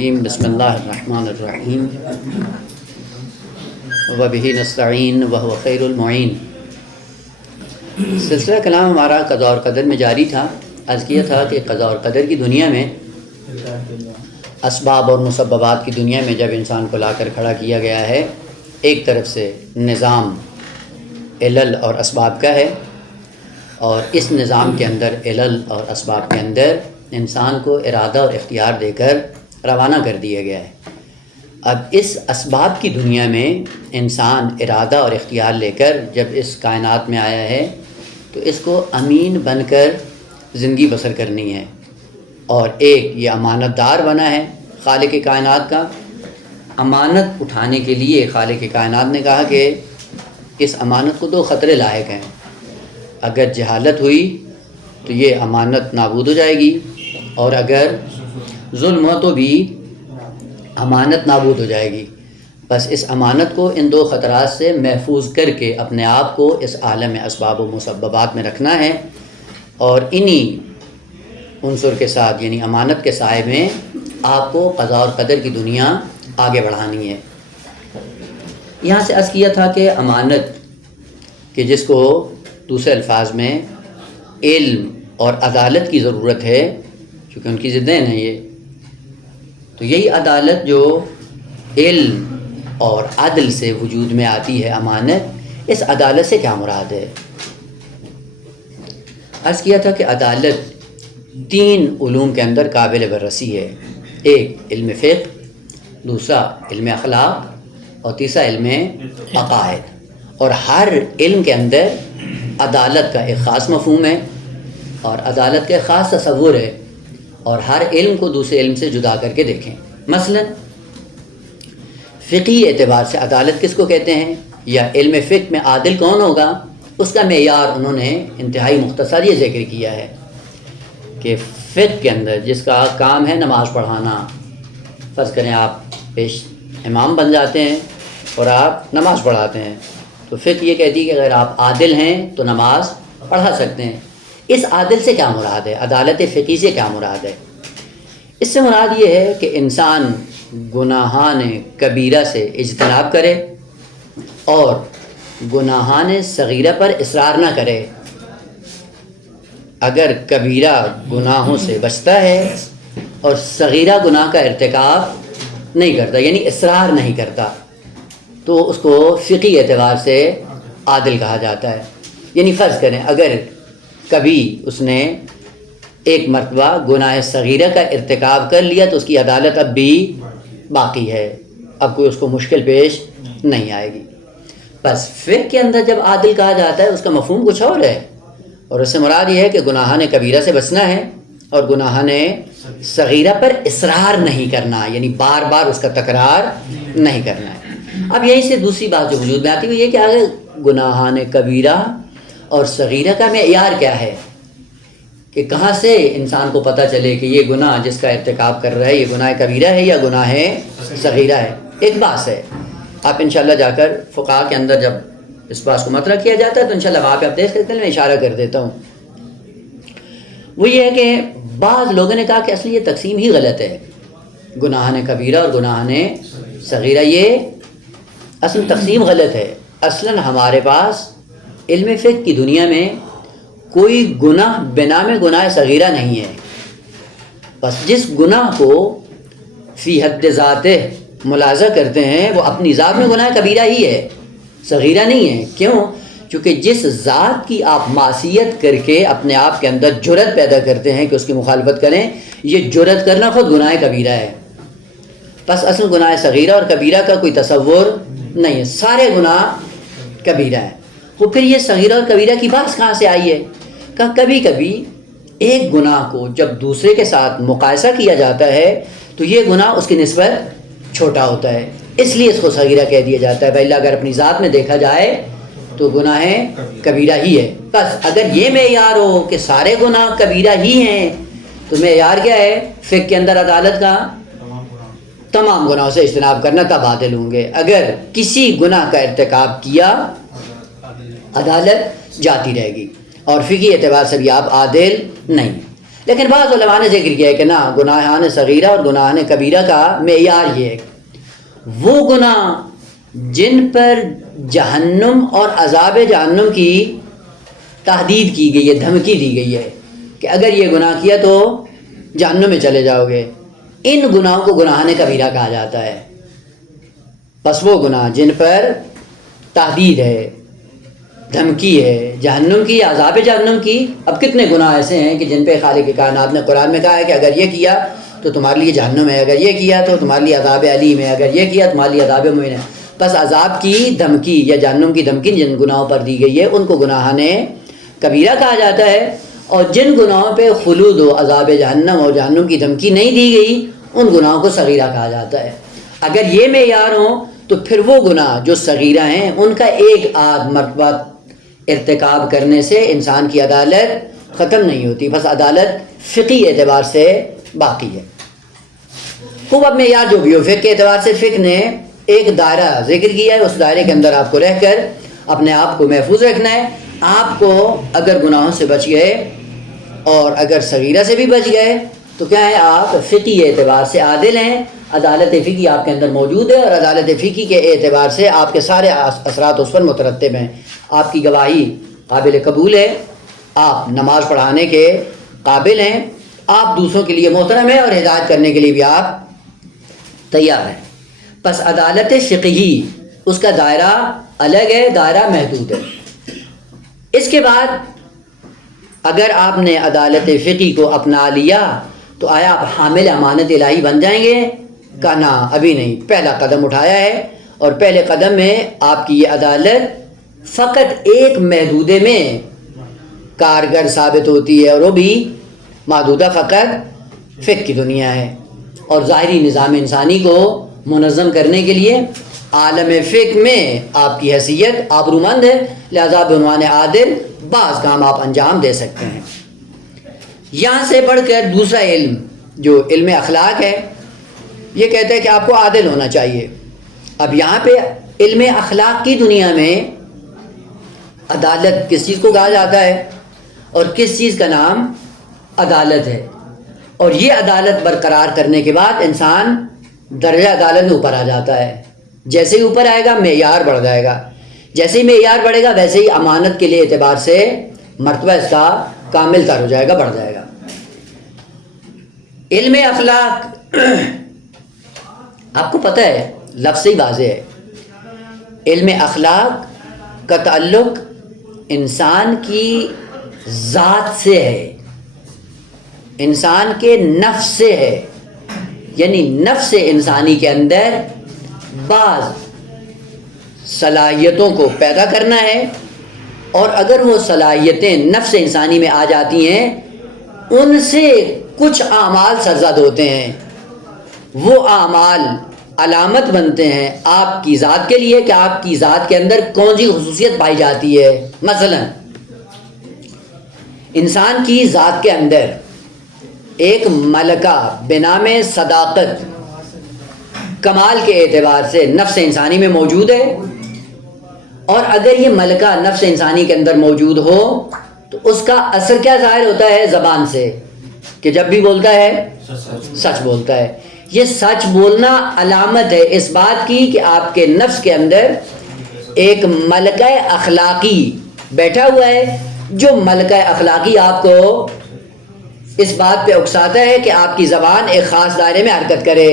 بسم اللہ الرحمن الرحیم وبہ نستعین وہو خیر المعین۔ سلسلہ کلام ہمارا قضاء اور قدر میں جاری تھا۔ عرض کیا تھا کہ قضاء اور قدر کی دنیا میں، اسباب اور مسببات کی دنیا میں جب انسان کو لا کر کھڑا کیا گیا ہے، ایک طرف سے نظام علل اور اسباب کا ہے، اور اس نظام کے اندر علل اور اسباب کے اندر انسان کو ارادہ اور اختیار دے کر روانہ کر دیا گیا ہے۔ اب اس اسباب کی دنیا میں انسان ارادہ اور اختیار لے کر جب اس کائنات میں آیا ہے تو اس کو امین بن کر زندگی بسر کرنی ہے، اور ایک یہ امانت دار بنا ہے خالق کائنات کا۔ امانت اٹھانے کے لیے خالق کائنات نے کہا کہ اس امانت کو دو خطرے لاحق ہیں۔ اگر جہالت ہوئی تو یہ امانت نابود ہو جائے گی، اور اگر ظلم ہو تو بھی امانت نابود ہو جائے گی۔ بس اس امانت کو ان دو خطرات سے محفوظ کر کے اپنے آپ کو اس عالم اسباب و مسببات میں رکھنا ہے، اور انہی عنصر کے ساتھ یعنی امانت کے سائے میں آپ کو قضاء اور قدر کی دنیا آگے بڑھانی ہے۔ یہاں سے عرض کیا تھا کہ امانت کہ جس کو دوسرے الفاظ میں علم اور عدالت کی ضرورت ہے، چونکہ ان کی ضدین ہیں یہ، تو یہی عدالت جو علم اور عدل سے وجود میں آتی ہے امانت، اس عدالت سے کیا مراد ہے؟ عرض کیا تھا کہ عدالت تین علوم کے اندر قابل بررسی ہے۔ ایک علم فقہ، دوسرا علم اخلاق، اور تیسرا علم عقائد۔ اور ہر علم کے اندر عدالت کا ایک خاص مفہوم ہے اور عدالت کا ایک خاص تصور ہے، اور ہر علم کو دوسرے علم سے جدا کر کے دیکھیں۔ مثلا فقہی اعتبار سے عدالت کس کو کہتے ہیں، یا علم فقہ میں عادل کون ہوگا، اس کا معیار انہوں نے انتہائی مختصر یہ ذکر کیا ہے کہ فقہ کے اندر جس کا کام ہے نماز پڑھانا، فرض کریں آپ پیش امام بن جاتے ہیں اور آپ نماز پڑھاتے ہیں، تو فقہ یہ کہتی ہے کہ اگر آپ عادل ہیں تو نماز پڑھا سکتے ہیں۔ اس عادل سے کیا مراد ہے، عدالت فقہی سے کیا مراد ہے؟ اس سے مراد یہ ہے کہ انسان گناہان کبیرہ سے اجتناب کرے اور گناہان صغیرہ پر اصرار نہ کرے۔ اگر کبیرہ گناہوں سے بچتا ہے اور صغیرہ گناہ کا ارتکاب نہیں کرتا یعنی اصرار نہیں کرتا، تو اس کو فقہی اعتبار سے عادل کہا جاتا ہے۔ یعنی فرض کریں اگر کبھی اس نے ایک مرتبہ گناہ صغیرہ کا ارتکاب کر لیا تو اس کی عدالت اب بھی باقی ہے، اب کوئی اس کو مشکل پیش نہیں آئے گی۔ بس فقہ کے اندر جب عادل کہا جاتا ہے اس کا مفہوم کچھ اور ہے، اور اس سے مراد یہ ہے کہ گناہان کبیرہ سے بچنا ہے اور گناہان صغیرہ پر اصرار نہیں کرنا، یعنی بار بار اس کا تکرار نہیں کرنا ہے۔ اب یہیں سے دوسری بات جو وجود میں آتی ہے یہ کہ اگر گناہان کبیرہ اور صغیرہ کا معیار کیا ہے، کہ کہاں سے انسان کو پتہ چلے کہ یہ گناہ جس کا ارتکاب کر رہا ہے یہ گناہ کبیرہ ہے یا گناہ صغیرہ ہے؟ ایک بات ہے، آپ انشاءاللہ جا کر فقہاء کے اندر جب اس بات کو مطرح کیا جاتا ہے تو انشاءاللہ وہاں پہ آپ دیکھ سکتے ہیں، میں اشارہ کر دیتا ہوں۔ وہ یہ ہے کہ بعض لوگوں نے کہا کہ اصل یہ تقسیم ہی غلط ہے، گناہان کبیرہ اور گناہان صغیرہ، یہ اصل تقسیم غلط ہے۔ اصلاً ہمارے پاس علم فقہ کی دنیا میں کوئی گناہ بنا میں گناہ صغیرہ نہیں ہے، بس جس گناہ کو فی حد ذاتہ ملاحظہ کرتے ہیں وہ اپنی ذات میں گناہ کبیرہ ہی ہے، صغیرہ نہیں ہے۔ کیوں؟ چونکہ جس ذات کی آپ معصیت کر کے اپنے آپ کے اندر جرأت پیدا کرتے ہیں کہ اس کی مخالفت کریں، یہ جرأت کرنا خود گناہ کبیرہ ہے۔ بس اصل گناہ صغیرہ اور کبیرہ کا کوئی تصور نہیں ہے، سارے گناہ کبیرہ ہیں۔ وہ پھر یہ صغیرہ اور کبیرہ کی بات کہاں سے آئی ہے؟ کہ کبھی کبھی ایک گناہ کو جب دوسرے کے ساتھ مقایسہ کیا جاتا ہے تو یہ گناہ اس کی نسبت چھوٹا ہوتا ہے، اس لیے اس کو صغیرہ کہہ دیا جاتا ہے، وإلا اگر اپنی ذات میں دیکھا جائے تو گناہ کبیرہ ہی ہے۔ بس اگر یہ معیار ہو کہ سارے گناہ کبیرہ ہی ہیں تو معیار کیا ہے فقہ کے اندر عدالت کا؟ تمام گناہوں سے اجتناب کرنا، تب عادل ہوں گے۔ اگر کسی گناہ کا ارتکاب کیا عدالت جاتی رہے گی، اور فقہی اعتبار سے بھی آپ عادل نہیں۔ لیکن بعض علماء نے ذکر کیا ہے کہ نہ، گناہان صغیرہ اور گناہان کبیرہ کا معیار یہ ہے وہ گناہ جن پر جہنم اور عذاب جہنم کی تحدید کی گئی ہے، دھمکی دی گئی ہے کہ اگر یہ گناہ کیا تو جہنم میں چلے جاؤ گے، ان گناہوں کو گناہان کبیرہ کہا جاتا ہے۔ پس وہ گناہ جن پر تحدید ہے، دھمکی ہے جہنم کی، عذاب جہنم کی۔ اب کتنے گناہ ایسے ہیں کہ جن پہ خالق کائنات نے قرآن میں کہا ہے کہ اگر یہ کیا تو تمہارے لیے جہنم ہے، اگر یہ کیا تو تمہارے لیے عذاب علیم ہے، اگر یہ کیا تمہارے لیے عذاب مہین ہے۔ بس عذاب کی دھمکی یا جہنم کی دھمکی جن گناہوں پر دی گئی ہے ان کو گناہان کبیرہ کہا جاتا ہے، اور جن گناہوں پہ خلود و عذاب جہنم اور جہنم کی دھمکی نہیں دی گئی ان گناہوں کو صغیرہ کہا جاتا ہے۔ اگر یہ معیار ہوں تو پھر وہ گناہ جو صغیرہ ہیں ان کا ایک آدھ مرتبہ ارتکاب کرنے سے انسان کی عدالت ختم نہیں ہوتی، بس عدالت فقہی اعتبار سے باقی ہے۔ خوب اب معیار جو بھی ہو، فقہ کے اعتبار سے فقہ نے ایک دائرہ ذکر کیا ہے، اس دائرے کے اندر آپ کو رہ کر اپنے آپ کو محفوظ رکھنا ہے۔ آپ کو اگر گناہوں سے بچ گئے اور اگر صغیرہ سے بھی بچ گئے تو کیا ہے، آپ فقہی اعتبار سے عادل ہیں، عدالت فقہی آپ کے اندر موجود ہے، اور عدالت فقہی کے اعتبار سے آپ کے سارے اثرات اس پر مترتب ہیں۔ آپ کی گواہی قابل قبول ہے، آپ نماز پڑھانے کے قابل ہیں، آپ دوسروں کے لیے محترم ہیں، اور ہدایت کرنے کے لیے بھی آپ تیار ہیں۔ پس عدالت فقہی اس کا دائرہ الگ ہے، دائرہ محدود ہے۔ اس کے بعد اگر آپ نے عدالت فقہی کو اپنا لیا تو آیا آپ حامل امانت الہی بن جائیں گے؟ کہنا ابھی نہیں، پہلا قدم اٹھایا ہے، اور پہلے قدم میں آپ کی یہ عدالت فقط ایک محدودے میں کارگر ثابت ہوتی ہے، اور وہ بھی محدودہ فقط فقہ کی دنیا ہے، اور ظاہری نظام انسانی کو منظم کرنے کے لیے عالم فقہ میں آپ کی حیثیت آبرومند ہے، لہذا بعنوان عادل بعض کام آپ انجام دے سکتے ہیں۔ یہاں سے بڑھ کر دوسرا علم جو علم اخلاق ہے، یہ کہتا ہے کہ آپ کو عادل ہونا چاہیے۔ اب یہاں پہ علم اخلاق کی دنیا میں عدالت کس چیز کو کہا جاتا ہے اور کس چیز کا نام عدالت ہے، اور یہ عدالت برقرار کرنے کے بعد انسان درجہ عدالت میں اوپر آ جاتا ہے۔ جیسے ہی اوپر آئے گا معیار بڑھ جائے گا، جیسے ہی معیار بڑھے گا ویسے ہی امانت کے لیے اعتبار سے مرتبہ اس کا کامل تر ہو جائے گا، بڑھ جائے گا۔ علم اخلاق آپ کو پتہ ہے لفظ ہی واضح ہے، علم اخلاق کا تعلق انسان کی ذات سے ہے، انسان کے نفس سے ہے، یعنی نفس انسانی کے اندر بعض صلاحیتوں کو پیدا کرنا ہے، اور اگر وہ صلاحیتیں نفس انسانی میں آ جاتی ہیں ان سے کچھ اعمال سرزد ہوتے ہیں، وہ اعمال علامت بنتے ہیں آپ کی ذات کے لیے کہ آپ کی ذات کے اندر کون سی خصوصیت پائی جاتی ہے۔ مثلا انسان کی ذات کے اندر ایک ملکہ بنام صداقت کمال کے اعتبار سے نفس انسانی میں موجود ہے، اور اگر یہ ملکہ نفس انسانی کے اندر موجود ہو تو اس کا اثر کیا ظاہر ہوتا ہے؟ زبان سے، کہ جب بھی بولتا ہے سچ بولتا ہے۔ یہ سچ بولنا علامت ہے اس بات کی کہ آپ کے نفس کے اندر ایک ملکہ اخلاقی بیٹھا ہوا ہے، جو ملکہ اخلاقی آپ کو اس بات پہ اکساتا ہے کہ آپ کی زبان ایک خاص دائرے میں حرکت کرے۔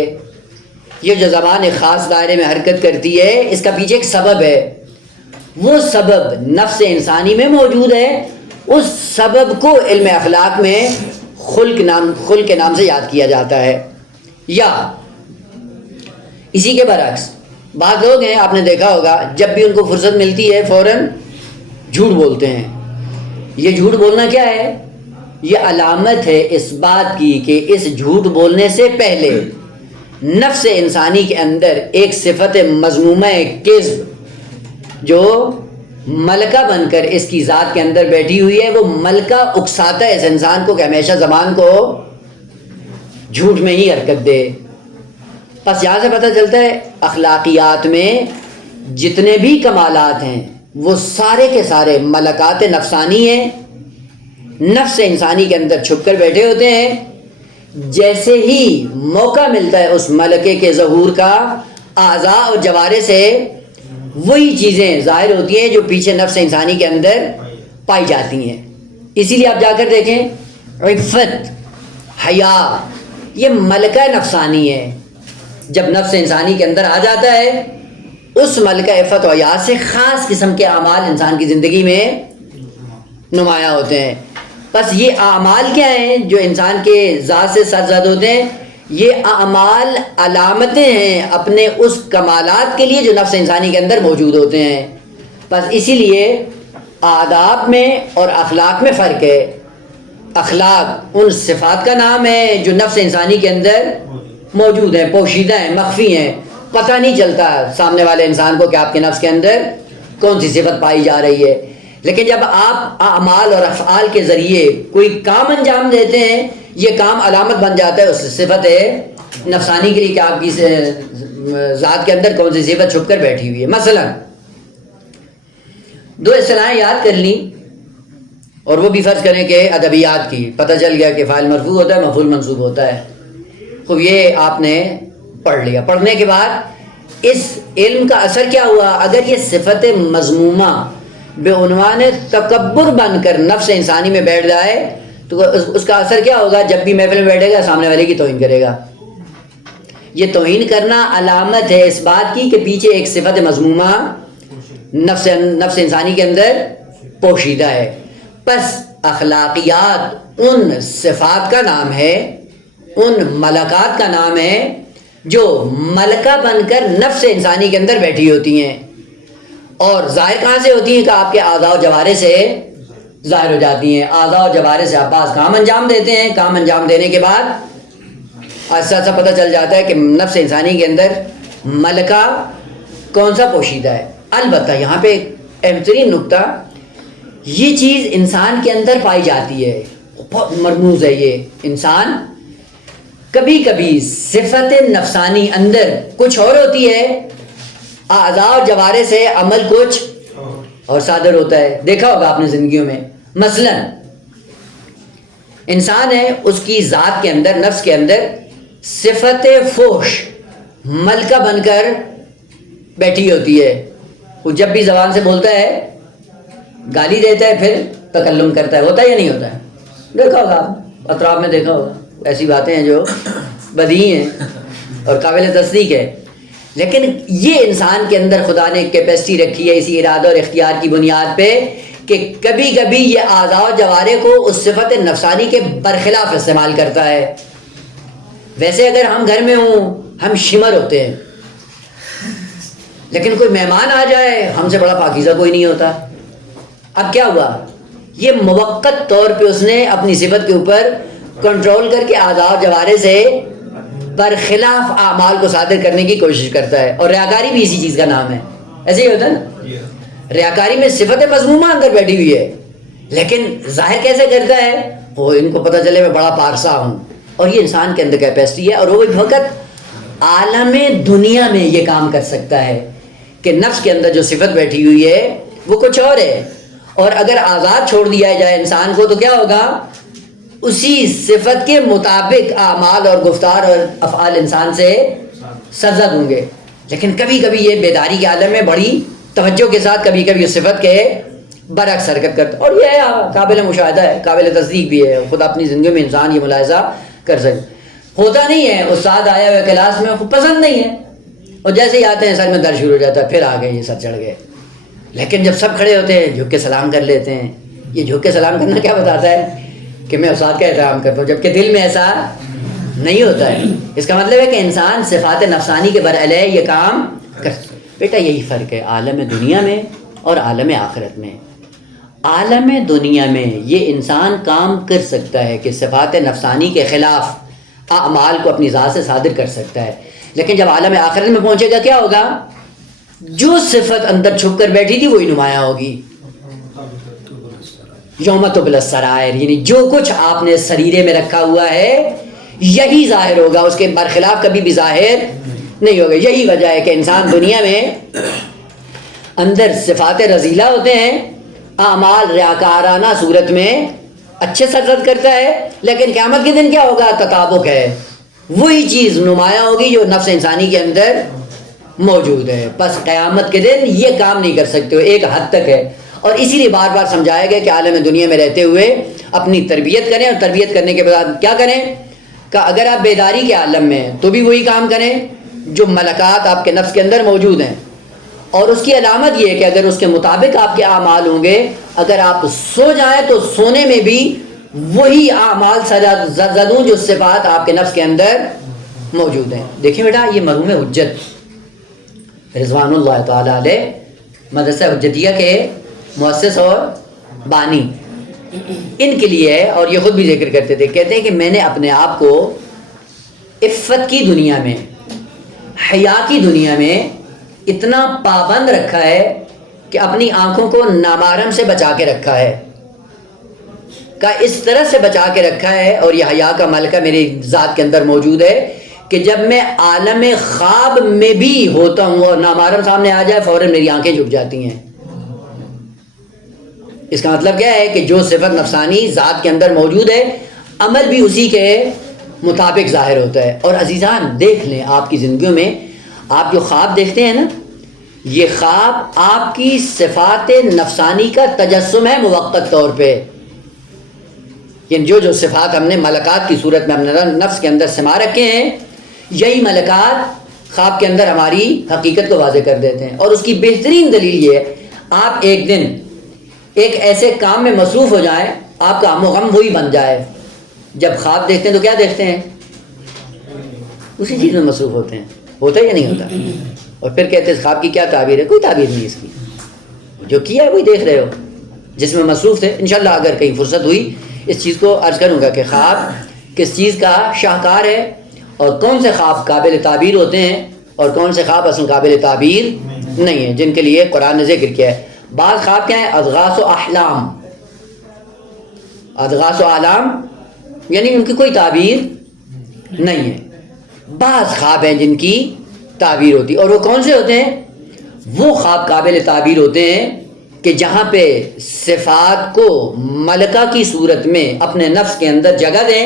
یہ جو زبان ایک خاص دائرے میں حرکت کرتی ہے اس کا پیچھے ایک سبب ہے، وہ سبب نفس انسانی میں موجود ہے، اس سبب کو علم اخلاق میں خلق کے نام سے یاد کیا جاتا ہے۔ یا اسی کے برعکس بعض لوگ ہیں، آپ نے دیکھا ہوگا جب بھی ان کو فرصت ملتی ہے فوراً جھوٹ بولتے ہیں۔ یہ جھوٹ بولنا کیا ہے؟ یہ علامت ہے اس بات کی کہ اس جھوٹ بولنے سے پہلے نفس انسانی کے اندر ایک صفت مذمومہ کذب جو ملکہ بن کر اس کی ذات کے اندر بیٹھی ہوئی ہے، وہ ملکہ اکساتا ہے اس انسان کو کہ ہمیشہ زبان کو جھوٹ میں ہی حرکت دے۔ بس یہاں سے پتہ چلتا ہے اخلاقیات میں جتنے بھی کمالات ہیں وہ سارے کے سارے ملکات نفسانی ہیں، نفس انسانی کے اندر چھپ کر بیٹھے ہوتے ہیں. جیسے ہی موقع ملتا ہے اس ملکے کے ظہور کا، اعضاء اور جوارے سے وہی چیزیں ظاہر ہوتی ہیں جو پیچھے نفس انسانی کے اندر پائی جاتی ہیں. اسی لیے آپ جا کر دیکھیں، عفت، حیا، یہ ملکہ نفسانی ہے. جب نفس انسانی کے اندر آ جاتا ہے، اس ملکہ عفت و حیا سے خاص قسم کے اعمال انسان کی زندگی میں نمایاں ہوتے ہیں. بس یہ اعمال کیا ہیں جو انسان کے ذات سے سرزد ہوتے ہیں؟ یہ اعمال علامتیں ہیں اپنے اس کمالات کے لیے جو نفس انسانی کے اندر موجود ہوتے ہیں. بس اسی لیے آداب میں اور اخلاق میں فرق ہے. اخلاق ان صفات کا نام ہے جو نفس انسانی کے اندر موجود ہیں، پوشیدہ ہیں، مخفی ہیں. پتہ نہیں چلتا سامنے والے انسان کو کہ آپ کے نفس کے اندر کون سی صفت پائی جا رہی ہے. لیکن جب آپ اعمال اور افعال کے ذریعے کوئی کام انجام دیتے ہیں، یہ کام علامت بن جاتا ہے اس صفت نفسانی کے لیے کہ آپ کی ذات کے اندر کون سی صفت چھپ کر بیٹھی ہوئی ہے. مثلا 2 اصطلاحیں یاد کر لیں، اور وہ بھی فرض کریں کہ ادبیات کی. پتہ چل گیا کہ فاعل مرفوع ہوتا ہے، مفعول منصوب ہوتا ہے. خوب، یہ آپ نے پڑھ لیا. پڑھنے کے بعد اس علم کا اثر کیا ہوا؟ اگر یہ صفت مذمومہ بے عنوان تکبر بن کر نفس انسانی میں بیٹھ جائے تو اس کا اثر کیا ہوگا؟ جب بھی محفل میں بیٹھے گا سامنے والے کی توہین کرے گا. یہ توہین کرنا علامت ہے اس بات کی کہ پیچھے ایک صفت مذمومہ نفس انسانی کے اندر پوشیدہ ہے. پس اخلاقیات ان صفات کا نام ہے، ان ملکات کا نام ہے جو ملکہ بن کر نفس انسانی کے اندر بیٹھی ہوتی ہیں. اور ظاہر کہاں سے ہوتی ہیں؟ کہ آپ کے اعضاء و جوارے سے ظاہر ہو جاتی ہیں. اعضاء و جوارے سے آپ بعض کام انجام دیتے ہیں، کام انجام دینے کے بعد ایسا ایسا پتہ چل جاتا ہے کہ نفس انسانی کے اندر ملکہ کون سا پوشیدہ ہے. البتہ یہاں پہ ایک اہم ترین نقطہ، یہ چیز انسان کے اندر پائی جاتی ہے، بہت مرموز ہے. یہ انسان کبھی کبھی صفت نفسانی اندر کچھ اور ہوتی ہے، اعضاء اور جوارے سے عمل کچھ اور صادر ہوتا ہے. دیکھا ہوگا آپ نے زندگیوں میں. مثلا انسان ہے، اس کی ذات کے اندر، نفس کے اندر صفت فحش ملکہ بن کر بیٹھی ہوتی ہے. وہ جب بھی زبان سے بولتا ہے گالی دیتا ہے، پھر تکلم کرتا ہے. ہوتا ہے یا نہیں ہوتا ہے؟ دیکھا ہوگا آپ، اطراف میں دیکھا ہوگا. ایسی باتیں ہیں جو بدیہی ہیں اور قابل تصدیق ہے. لیکن یہ انسان کے اندر خدا نے ایک کیپیسٹی رکھی ہے اسی ارادہ اور اختیار کی بنیاد پہ کہ کبھی کبھی یہ اعضاء و جوارے کو اس صفت نفسانی کے برخلاف استعمال کرتا ہے. ویسے اگر ہم گھر میں ہوں، ہم شمر ہوتے ہیں، لیکن کوئی مہمان آ جائے، ہم سے بڑا پاکیزہ کوئی نہیں ہوتا. اب کیا ہوا؟ یہ موقت طور پہ اس نے اپنی صفت کے اوپر کنٹرول کر کے اعضاء و جوارے سے برخلاف اعمال کو صادر کرنے کی کوشش کرتا ہے. اور ریاکاری بھی اسی چیز کا نام ہے. ایسے ہی ہوتا ہے نا، ریاکاری میں صفت مذمومہ اندر بیٹھی ہوئی ہے، لیکن ظاہر کیسے کرتا ہے؟ وہ ان کو پتہ چلے میں بڑا پارسا ہوں. اور یہ انسان کے اندر کیپیسٹی ہے، اور وہ فقط عالم دنیا میں یہ کام کر سکتا ہے کہ نفس کے اندر جو صفت بیٹھی ہوئی ہے وہ کچھ اور ہے. اور اگر آزاد چھوڑ دیا جائے انسان کو تو کیا ہوگا؟ اسی صفت کے مطابق اعمال اور گفتار اور افعال انسان سے سرزد ہوں گے. لیکن کبھی کبھی یہ بیداری کے عالم میں بڑی توجہ کے ساتھ کبھی کبھی اس صفت کے برعکس حرکت کرتا. اور یہ قابل مشاہدہ ہے، قابل تصدیق بھی ہے. خود اپنی زندگی میں انسان یہ ملاحظہ کر سکے. ہوتا نہیں ہے استاد آیا ہوئے کلاس میں پسند نہیں ہے، اور جیسے ہی آتے ہیں سر میں درد شروع ہو جاتا ہے، پھر آ گئے یہ سر چڑھ گئے. لیکن جب سب کھڑے ہوتے ہیں جھک کے سلام کر لیتے ہیں. یہ جھک کے سلام کرنا کیا بتاتا ہے؟ کہ میں استاد کا احترام کرتا ہوں، جبکہ دل میں ایسا نہیں ہوتا ہے. اس کا مطلب ہے کہ انسان صفات نفسانی کے برعلیہ یہ کام کرتا. بیٹا یہی فرق ہے عالم دنیا میں اور عالم آخرت میں. عالم دنیا میں یہ انسان کام کر سکتا ہے کہ صفات نفسانی کے خلاف اعمال کو اپنی ذات سے صادر کر سکتا ہے. لیکن جب عالم آخرت میں پہنچے گا کیا ہوگا؟ جو صفت اندر چھپ کر بیٹھی تھی وہی نمایاں ہوگی. یوم تبلی السرائر، یعنی جو کچھ آپ نے سریرے میں رکھا ہوا ہے یہی ظاہر ہوگا، اس کے برخلاف کبھی بھی ظاہر نہیں ہوگا. یہی وجہ ہے کہ انسان دنیا میں اندر صفات رذیلہ ہوتے ہیں، اعمال ریاکارانہ صورت میں اچھے سرزد کرتا ہے، لیکن قیامت کے دن کیا ہوگا؟ تطابق ہے، وہی چیز نمایاں ہوگی جو نفس انسانی کے اندر موجود ہے. بس قیامت کے دن یہ کام نہیں کر سکتے ہو، ایک حد تک ہے. اور اسی لیے بار بار سمجھایا گیا کہ عالم دنیا میں رہتے ہوئے اپنی تربیت کریں، اور تربیت کرنے کے بعد کیا کریں کہ اگر آپ بیداری کے عالم میں ہیں تو بھی وہی کام کریں جو ملکات آپ کے نفس کے اندر موجود ہیں. اور اس کی علامت یہ ہے کہ اگر اس کے مطابق آپ کے اعمال ہوں گے، اگر آپ سو جائیں تو سونے میں بھی وہی اعمال زدوں جو صفات آپ کے نفس کے اندر موجود ہیں. دیکھیں بیٹا، یہ مرحوم حجت رضوان اللہ تعالی علیہ مدرسہ حجتیہ کے مؤسس اور بانی، ان کے لیے ہے، اور یہ خود بھی ذکر کرتے تھے، کہتے ہیں کہ میں نے اپنے آپ کو عفت کی دنیا میں، حیا کی دنیا میں اتنا پابند رکھا ہے کہ اپنی آنکھوں کو نامحرم سے بچا کے رکھا ہے، کا اس طرح سے بچا کے رکھا ہے، اور یہ حیا کا ملکہ میری ذات کے اندر موجود ہے کہ جب میں عالم خواب میں بھی ہوتا ہوں اور نامحرم سامنے آ جائے فوراً میری آنکھیں جھک جاتی ہیں. اس کا مطلب کیا ہے کہ جو صفت نفسانی ذات کے اندر موجود ہے، عمل بھی اسی کے مطابق ظاہر ہوتا ہے. اور عزیزان دیکھ لیں آپ کی زندگیوں میں آپ جو خواب دیکھتے ہیں نا، یہ خواب آپ کی صفات نفسانی کا تجسم ہے موقت طور پہ. یعنی جو صفات ہم نے ملکات کی صورت میں ہم نے نفس کے اندر سما رکھے ہیں، یہی ملکات خواب کے اندر ہماری حقیقت کو واضح کر دیتے ہیں. اور اس کی بہترین دلیل یہ ہے، آپ ایک دن ایک ایسے کام میں مصروف ہو جائیں آپ کا ہم و غم وہی بن جائے. جب خواب دیکھتے ہیں تو کیا دیکھتے ہیں؟ اسی چیز میں مصروف ہوتے ہیں. ہوتا ہے یا نہیں ہوتا؟ اور پھر کہتے ہیں خواب کی کیا تعبیر ہے؟ کوئی تعبیر نہیں اس کی، جو کیا ہے وہی دیکھ رہے ہو، جس میں مصروف تھے. انشاءاللہ اگر کہیں فرصت ہوئی اس چیز کو عرض کروں گا کہ خواب کس چیز کا شاہکار ہے، اور کون سے خواب قابل تعبیر ہوتے ہیں اور کون سے خواب اصل قابل تعبیر نہیں ہیں، جن کے لیے قرآن نے ذکر کیا ہے. بعض خواب کیا ہیں؟ اضغاث و احلام. اضغاث و احلام یعنی ان کی کوئی تعبیر نہیں ہے. بعض خواب ہیں جن کی تعبیر ہوتی ہے، اور وہ کون سے ہوتے ہیں؟ وہ خواب قابل تعبیر ہوتے ہیں کہ جہاں پہ صفات کو ملکہ کی صورت میں اپنے نفس کے اندر جگہ دیں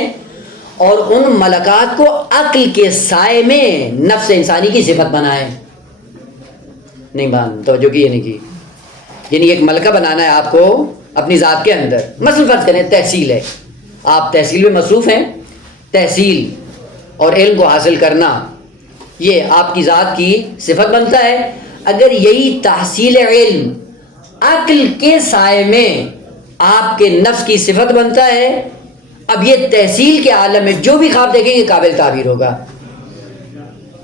اور ان ملکات کو عقل کے سائے میں نفس انسانی کی صفت بنائیں. نہیں مان توجہ کی، یہ نہیں کی. یعنی ایک ملکہ بنانا ہے آپ کو اپنی ذات کے اندر. مثلا فرض کریں تحصیل ہے، آپ تحصیل میں مصروف ہیں. تحصیل اور علم کو حاصل کرنا یہ آپ کی ذات کی صفت بنتا ہے. اگر یہی تحصیل علم عقل کے سائے میں آپ کے نفس کی صفت بنتا ہے، اب یہ تحصیل کے عالم میں جو بھی خواب دیکھیں گے قابل تعبیر ہوگا.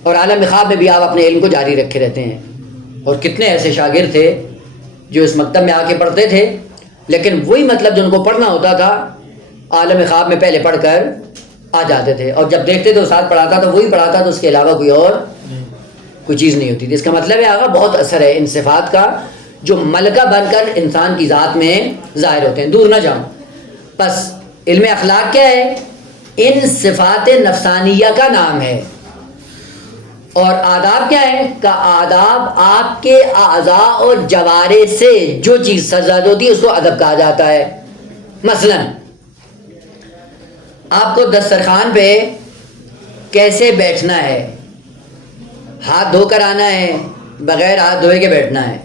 اور عالم خواب میں بھی آپ اپنے علم کو جاری رکھے رہتے ہیں. اور کتنے ایسے شاگرد تھے جو اس مکتب میں آ کے پڑھتے تھے، لیکن وہی مطلب جو ان کو پڑھنا ہوتا تھا عالم خواب میں پہلے پڑھ کر آ جاتے تھے، اور جب دیکھتے تھے استاد پڑھاتا تو وہی پڑھاتا، تو اس کے علاوہ کوئی اور کوئی چیز نہیں ہوتی تھی. اس کا مطلب ہے آگا بہت اثر ہے ان صفات کا جو ملکہ بن کر انسان کی ذات میں ظاہر ہوتے ہیں. دور نہ جاؤں، بس علم اخلاق کیا ہے؟ ان صفات نفسانیہ کا نام ہے. اور آداب کیا ہے؟ کہ آداب آپ کے اعضاء اور جوارے سے جو چیز سرزد ہوتی ہے اس کو ادب کہا جاتا ہے. مثلا آپ کو دسترخوان پہ کیسے بیٹھنا ہے؟ ہاتھ دھو کر آنا ہے، بغیر ہاتھ دھوئے کے بیٹھنا ہے،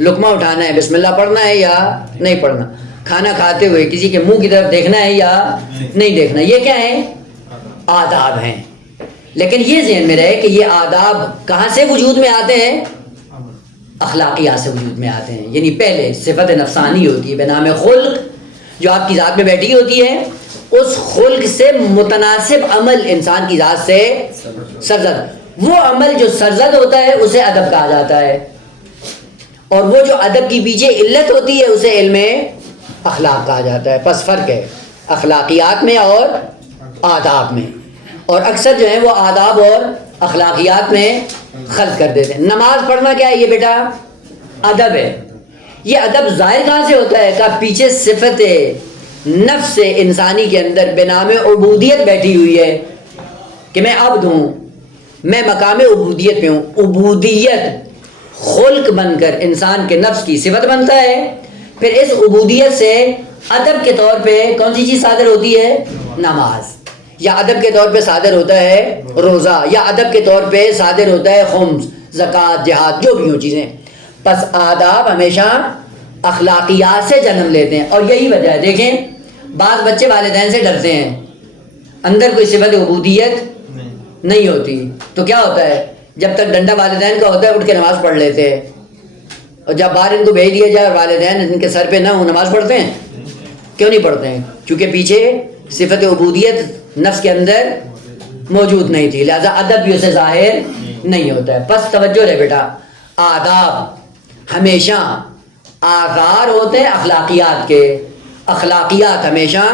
لقمہ اٹھانا ہے، بسم اللہ پڑھنا ہے یا نہیں پڑھنا، کھانا کھاتے ہوئے کسی کے منہ کی طرف دیکھنا ہے یا نہیں دیکھنا. یہ کیا ہے؟ آداب ہیں. لیکن یہ ذہن میں رہے کہ یہ آداب کہاں سے وجود میں آتے ہیں؟ اخلاقیات سے وجود میں آتے ہیں. یعنی پہلے صفت نفسانی ہوتی ہے بنام خلق، جو آپ کی ذات میں بیٹھی ہوتی ہے. اس خلق سے متناسب عمل انسان کی ذات سے سرزد، وہ عمل جو سرزد ہوتا ہے اسے ادب کہا جاتا ہے. اور وہ جو ادب کی پیچھے علت ہوتی ہے اسے علم اخلاق کہا جاتا ہے. پس فرق ہے اخلاقیات میں اور آداب میں. اور اکثر جو ہے وہ آداب اور اخلاقیات میں خلط کر دیتے ہیں. نماز پڑھنا کیا ہے؟ یہ بیٹا ادب ہے. یہ ادب ظاہر کہاں سے ہوتا ہے؟ کہ پیچھے صفت نفس انسانی کے اندر بنام عبودیت بیٹھی ہوئی ہے کہ میں عبد ہوں، میں مقام عبودیت پہ ہوں. عبودیت خلق بن کر انسان کے نفس کی صفت بنتا ہے. پھر اس عبودیت سے ادب کے طور پہ کون سی چیز صادر ہوتی ہے؟ نماز. یا ادب کے طور پہ صادر ہوتا ہے روزہ, یا ادب کے طور پہ صادر ہوتا ہے خمس, زکوٰۃ, جہاد, جو بھی ہوں چیزیں. پس آداب ہمیشہ اخلاقیات سے جنم لیتے ہیں, اور یہی وجہ ہے. دیکھیں بعض بچے والدین سے ڈرتے ہیں, اندر کوئی صفت عبودیت نہیں ہوتی, تو کیا ہوتا ہے جب تک ڈنڈا والدین کا ہوتا ہے اٹھ کے نماز پڑھ لیتے ہیں, اور جب باہر ان کو بھیج دیا جائے اور والدین ان کے سر پہ نہ ہو, نماز پڑھتے ہیں؟ کیوں نہیں پڑھتے ہیں؟ کیونکہ پیچھے صفت عبودیت نفس کے اندر موجود نہیں تھی, لہذا ادب بھی اسے ظاہر نہیں ہوتا ہے. پس توجہ رہے بیٹا, آداب ہمیشہ آثار ہوتے ہیں اخلاقیات کے. اخلاقیات ہمیشہ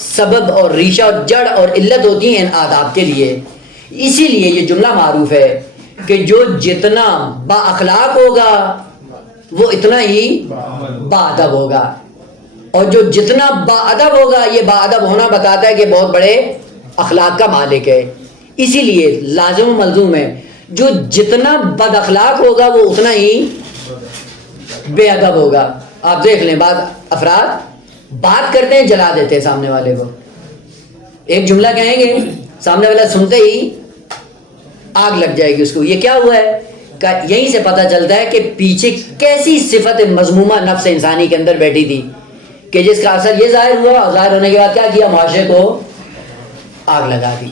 سبب اور ریشہ اور جڑ اور علت ہوتی ہیں ان آداب کے لیے. اسی لیے یہ جملہ معروف ہے کہ جو جتنا با اخلاق ہوگا وہ اتنا ہی با ادب ہوگا, اور جو جتنا با ادب ہوگا, یہ با ادب ہونا بتاتا ہے کہ بہت بڑے اخلاق کا مالک ہے. اسی لیے لازم و ملزوم ہے جو جتنا بد اخلاق ہوگا وہ اتنا ہی بے ادب ہوگا. آپ دیکھ لیں بعض افراد بات کرتے ہیں جلا دیتے ہیں سامنے والے کو, ایک جملہ کہیں گے سامنے والا سنتے ہی آگ لگ جائے گی اس کو. یہ کیا ہوا ہے؟ یہیں سے پتہ چلتا ہے کہ پیچھے کیسی صفت مذمومہ نفس انسانی کے اندر بیٹھی تھی کہ جس کا اثر یہ ظاہر ہوا, اور ظاہر ہونے کے بعد کیا کیا؟ معاشرے کو آگ لگا دی.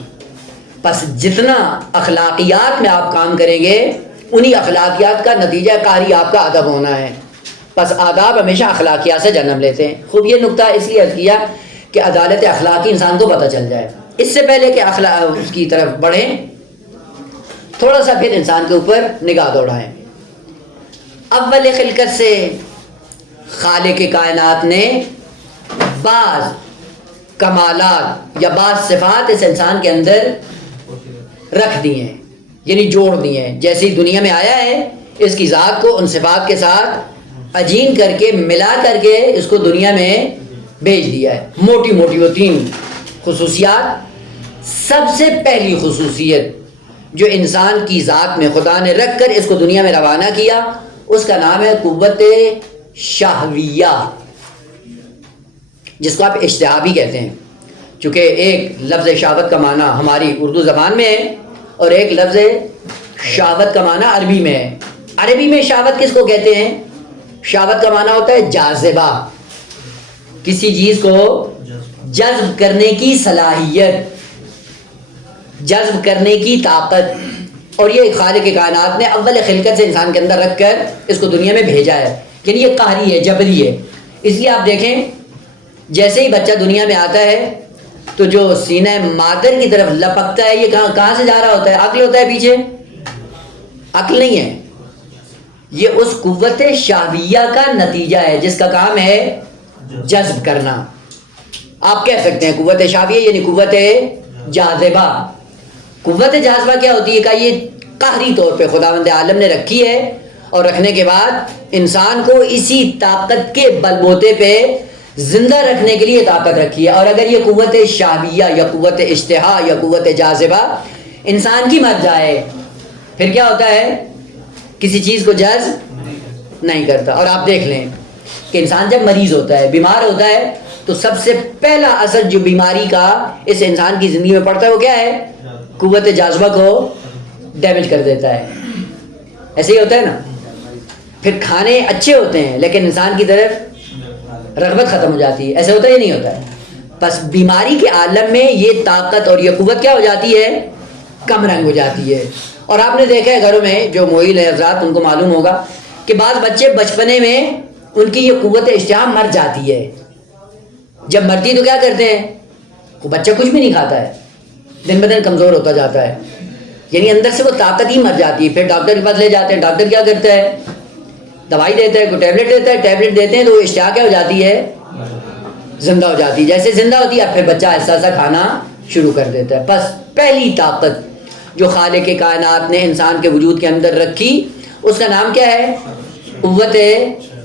پس جتنا اخلاقیات میں آپ کام کریں گے انہی اخلاقیات کا نتیجہ قاری آپ کا ادب ہونا ہے. پس آداب ہمیشہ اخلاقیات سے جنم لیتے ہیں. خوب یہ نقطہ اس لیے عرض کیا کہ عدالت اخلاقی انسان کو پتہ چل جائے. اس سے پہلے کہ اس کی طرف بڑھیں, تھوڑا سا پھر انسان کے اوپر نگاہ دوڑائیں. اول خلقت سے خالق کائنات نے بعض کمالات یا بعض صفات اس انسان کے اندر رکھ دی ہیں, یعنی جوڑ دی ہیں. جیسی دنیا میں آیا ہے اس کی ذات کو ان صفات کے ساتھ عجین کر کے ملا کر کے اس کو دنیا میں بھیج دیا ہے. موٹی موٹی وہ 3 خصوصیات. سب سے پہلی خصوصیت جو انسان کی ذات میں خدا نے رکھ کر اس کو دنیا میں روانہ کیا, اس کا نام ہے قوت شہویہ, جس کو آپ اشتہا بھی کہتے ہیں. چونکہ ایک لفظ شہوت کا معنی ہماری اردو زبان میں ہے اور ایک لفظ شہوت کا معنی عربی میں ہے. عربی میں شہوت کس کو کہتے ہیں؟ شہوت کا معنی ہوتا ہے جاذبہ, کسی چیز کو جذب کرنے کی صلاحیت, جذب کرنے کی طاقت. اور یہ خالق کائنات نے اول خلقت سے انسان کے اندر رکھ کر اس کو دنیا میں بھیجا ہے, یعنی یہ قہری ہے, جبری ہے. اس لیے آپ دیکھیں جیسے ہی بچہ دنیا میں آتا ہے تو جو سینہ مادر کی طرف لپکتا ہے, یہ کہاں سے جا رہا ہوتا ہے؟ عقل ہوتا ہے پیچھے؟ عقل نہیں ہے, یہ اس قوت شہویہ کا نتیجہ ہے جس کا کام ہے جذب کرنا. آپ کہہ سکتے ہیں قوت شہویہ یعنی قوت جاذبہ. قوت جاذبہ کیا ہوتی ہے کہ یہ قہری طور پہ خداوند عالم نے رکھی ہے, اور رکھنے کے بعد انسان کو اسی طاقت کے بلبوتے پہ زندہ رکھنے کے لیے طاقت رکھی ہے. اور اگر یہ قوت شہویہ یا قوت اشتہا یا قوت جاذبہ انسان کی مر جائے پھر کیا ہوتا ہے؟ کسی چیز کو جذب نہیں کرتا. اور آپ دیکھ لیں کہ انسان جب مریض ہوتا ہے, بیمار ہوتا ہے, تو سب سے پہلا اثر جو بیماری کا اس انسان کی زندگی میں پڑتا ہے وہ کیا ہے؟ قوت جاذبہ کو ڈیمیج کر دیتا ہے. ایسے ہی ہوتا ہے نا. پھر کھانے اچھے ہوتے ہیں لیکن انسان کی طرف رغبت ختم ہو جاتی ہے. ایسا ہوتا ہے نہیں ہوتا ہے؟ بس بیماری کے عالم میں یہ طاقت اور یہ قوت کیا ہو جاتی ہے؟ کم رنگ ہو جاتی ہے. اور آپ نے دیکھا ہے گھروں میں جو موئل ہے حضرات ان کو معلوم ہوگا کہ بعض بچے بچپنے میں ان کی یہ قوت اشتہا مر جاتی ہے. جب مرتی تو کیا کرتے ہیں؟ وہ بچہ کچھ بھی نہیں کھاتا ہے, دن بدن کمزور ہوتا جاتا ہے, یعنی اندر سے وہ طاقت ہی مر جاتی ہے. پھر ڈاکٹر کے پاس لے جاتے ہیں, ڈاکٹر کیا کرتا ہے؟ دوائی دیتا ہے, کوئی ٹیبلٹ دیتا ہے, ٹیبلٹ دیتے ہیں تو وہ اشتہا کیا ہو جاتی ہے؟ زندہ ہو جاتی ہے. جیسے زندہ ہوتی ہے پھر بچہ ایسا ایسا کھانا شروع کر دیتا ہے. بس پہلی طاقت جو خالق کائنات نے انسان کے وجود کے اندر رکھی اس کا نام کیا ہے؟ قوت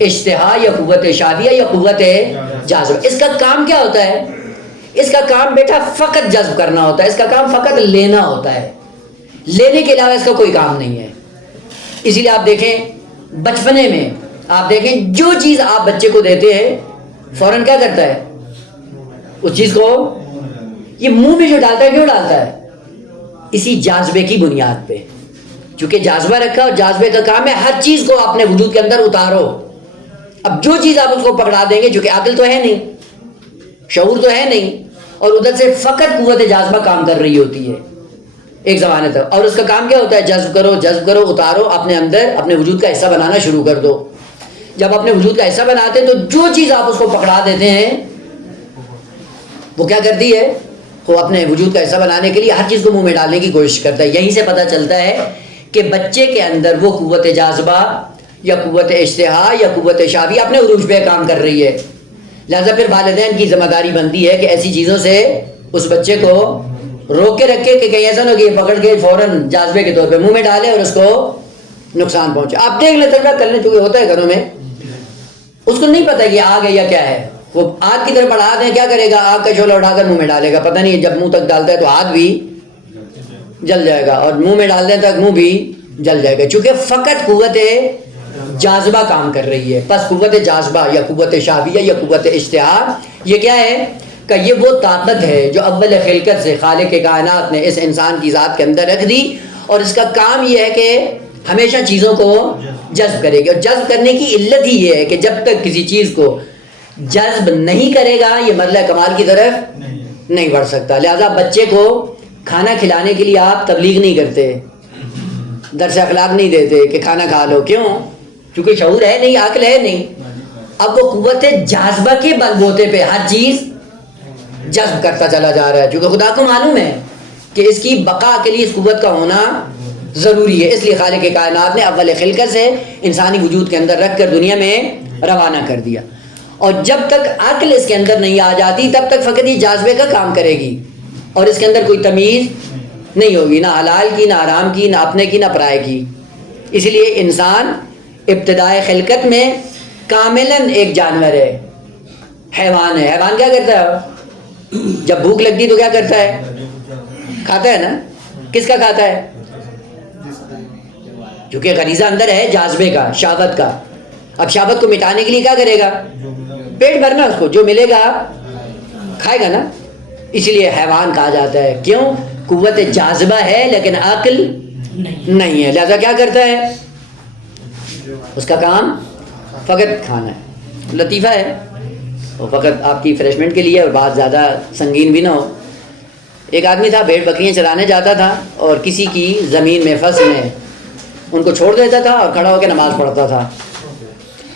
اشتہا یا قوت شہویہ یا قوت جاذبہ. اس کا کام کیا ہوتا ہے؟ اس کا کام بیٹا فقط جذب کرنا ہوتا ہے. اس کا کام فقط لینا ہوتا ہے, لینے کے علاوہ اس کا کوئی کام نہیں ہے. اسی لیے آپ دیکھیں بچپنے میں آپ دیکھیں جو چیز آپ بچے کو دیتے ہیں فوراً کیا کرتا ہے اس چیز کو, یہ منہ میں جو ڈالتا ہے کیوں ڈالتا ہے؟ اسی جاذبے کی بنیاد پہ, چونکہ جاذبہ رکھا اور جاذبے کا کام ہے ہر چیز کو اپنے وجود کے اندر اتارو. اب جو چیز آپ اس کو پکڑا دیں گے, چونکہ عقل تو ہے نہیں, شعور تو ہے نہیں, اور ادھر سے فقط قوت جاذبہ کام کر رہی ہوتی ہے ایک زمانے تک, اور اس کا کام کیا ہوتا ہے؟ جذب کرو, اتارو, اپنے اندر اپنے وجود کا حصہ بنانا شروع کر دو. جب اپنے وجود کا حصہ بناتے ہیں تو جو چیز آپ اس کو پکڑا دیتے ہیں وہ کیا کرتی ہے؟ وہ اپنے وجود کا حصہ بنانے کے لیے ہر چیز کو منہ میں ڈالنے کی کوشش کرتا ہے. یہیں سے پتہ چلتا ہے کہ بچے کے اندر وہ قوت جاذبہ یا قوت اشتہا یا قوت شابیہ اپنے عروج پہ کام کر رہی ہے. لہذا پھر والدین کی ذمہ داری بنتی ہے کہ ایسی چیزوں سے اس بچے کو روک کے رکھے کہ کہیں ایسا نہ ہو کہ یہ پکڑ کے فوراً جاذبے کے طور پہ منہ میں ڈالے اور اس کو نقصان پہنچے. آپ دیکھ لیں تجربہ کر لیں, چونکہ ہوتا ہے گھروں میں, اس کو نہیں پتا کہ آگ ہے یا کیا ہے, وہ آگ کی طرف بڑھا دیں, کیا کرے گا؟ آگ کا شعلہ اٹھا کر منہ میں ڈالے گا, پتہ نہیں جب منہ تک ڈالتا ہے تو ہاتھ بھی جل جائے گا اور منہ میں ڈالنے تک منہ بھی جل جائے گا, چونکہ فقط قوت جاذبہ کام کر رہی ہے. پس قوت جاذبہ یا قوت شابیہ یا قوت اشتہا یہ کیا ہے کہ یہ وہ طاقت ہے جو اول خلقت سے خالق کائنات نے اس انسان کی ذات کے اندر رکھ دی, اور اس کا کام یہ ہے کہ ہمیشہ چیزوں کو جذب کرے گی. اور جذب کرنے کی علت ہی یہ ہے کہ جب تک کسی چیز کو جذب نہیں کرے گا یہ مرحلہ کمال کی طرف نہیں بڑھ سکتا. لہذا بچے کو کھانا کھلانے کے لیے آپ تبلیغ نہیں کرتے, درس اخلاق نہیں دیتے کہ کھانا کھا لو. کیوں؟ کیونکہ شعور ہے نہیں, عقل ہے نہیں. اب وہ قوت جاذبہ کے بل بوتے پہ ہر چیز جذب کرتا چلا جا رہا ہے, چونکہ خدا کو معلوم ہے کہ اس کی بقا کے لیے اس قوت کا ہونا ضروری ہے. اس لیے خالق کائنات نے اول خلقت سے انسانی وجود کے اندر رکھ کر دنیا میں روانہ کر دیا, اور جب تک عقل اس کے اندر نہیں آ جاتی تب تک فقط یہ جاذبے کا کام کرے گی, اور اس کے اندر کوئی تمیز نہیں ہوگی, نہ حلال کی, نہ حرام کی, نہ اپنے کی, نہ پرائے کی. اس لیے انسان ابتدائے خلقت میں کاملاً ایک جانور ہے, حیوان ہے. حیوان کیا کرتا ہے؟ جب بھوک لگتی تو کیا کرتا ہے؟ کھاتا ہے نا. کس کا کھاتا ہے؟ کیونکہ غریزہ اندر ہے جاذبے کا, شہوت کا. اب شہوت کو مٹانے کے لیے کیا کرے گا؟ پیٹ بھرنا, اس کو جو ملے گا کھائے گا نا. اس لیے حیوان کہا جاتا ہے. کیوں؟ قوت جاذبہ ہے لیکن عقل نہیں ہے, لہذا کیا کرتا ہے؟ اس کا کام فقط کھانا ہے. لطیفہ ہے وہ, فقط آپ کی فریشمنٹ کے لیے, اور بات زیادہ سنگین بھی نہ ہو. ایک آدمی تھا, بھیڑ بکریاں چرانے جاتا تھا, اور کسی کی زمین میں فصل میں ان کو چھوڑ دیتا تھا اور کھڑا ہو کے نماز پڑھتا تھا.